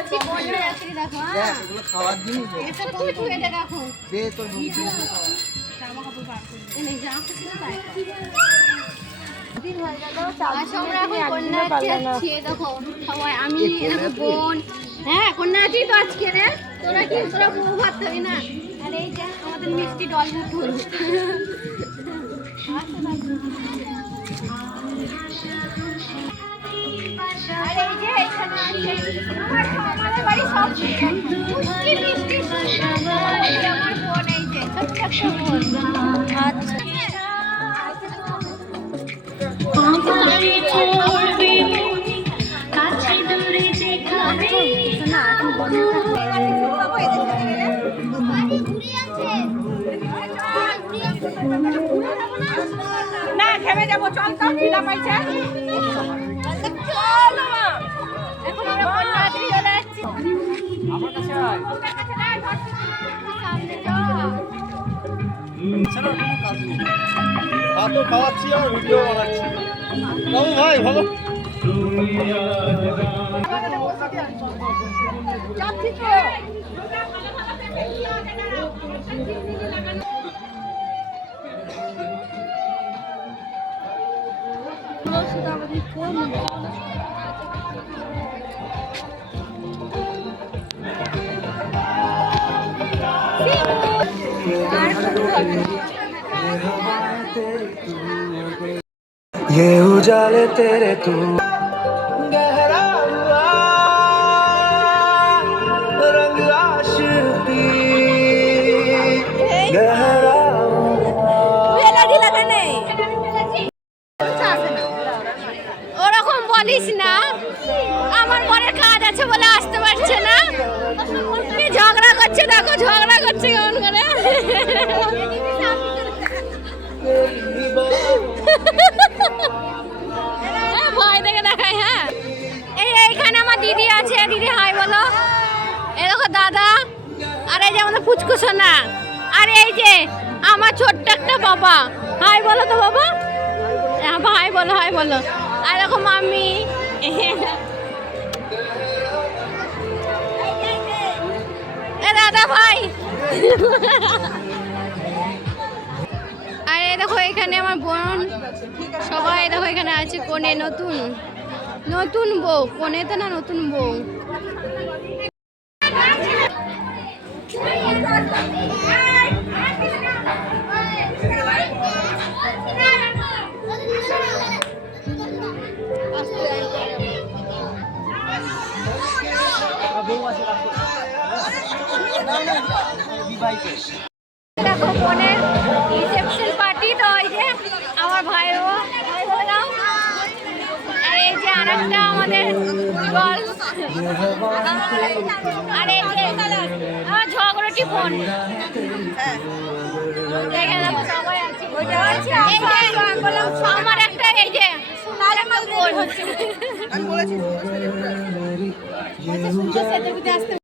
যাচ্ছি বলে যাচ্ছি দেখো দেখ এগুলো খাওয়ার জিনিস এটা তুই তুই এটা দেখো দে তোর ভিডিও জামা কাপড় বার করে এই যা কিছু তাই দিন হয়ে গেল আচ্ছা আমরা এখন কন্যা যাচ্ছি দেখো সবাই আমি দেখো বোন হ্যাঁ কন্যা আছি তো আজকে রে তোরা কি তোরা বউ ভাত খাবি না আর এই যে আমাদের মিষ্টি ডল মুঠুল আর এই যে এখানে আছে আমাদের বাড়ি সব মিষ্টি মিষ্টি আমার বোন এই যে ছোট্ট একটা বোন আচ্ছা না খেয়ে যাবো চল তো খিদা পাইছে এখন আমরা কন্যাশ্রী চলে যাচ্ছি আমার কাছে আয় সামনে যাও ছাড়া কোনো কাজ নেই ভাতও খাওয়াচ্ছি আর ভিডিও বানাচ্ছি বাবু ভাই ভালো ये उजाले तेरे तू गहरा हुआ रंग आशिकी गहरा ওরকম বলিস না আমার মনের কাজ আছে বলে আসতে পারছে না কি ঝগড়া করছে দেখো ঝগড়া করছে কেমন করে ভয় দেখে দেখাই হ্যাঁ এইখানে আমার দিদি আছে দিদি হাই বলো এই দেখো দাদা আর এই যে আমাদের পুচকু সোনা আর এই যে আমার ছোট্ট একটা বাবা হাই বলো তো বাবা হাই বলো হাই বলো আর দেখো মাম্মি এ দাদা ভাই আর এই দেখো এখানে আমার বোন সবাই দেখো এখানে আছে কোণে নতুন নতুন বউ কোণে তো না নতুন বউ দেখো বোনের রিসেপশন পার্টি তো ওই যে আমার ভাইও এই যে আরেকটা আমাদের গল আর এই যে আমার ঝগড়াটি বোন দেখে দেখো সবাই আছে এই যে আমার একটা এই যে সোনার একটা বোন আমি বলেছি সেতুবিতে আসতে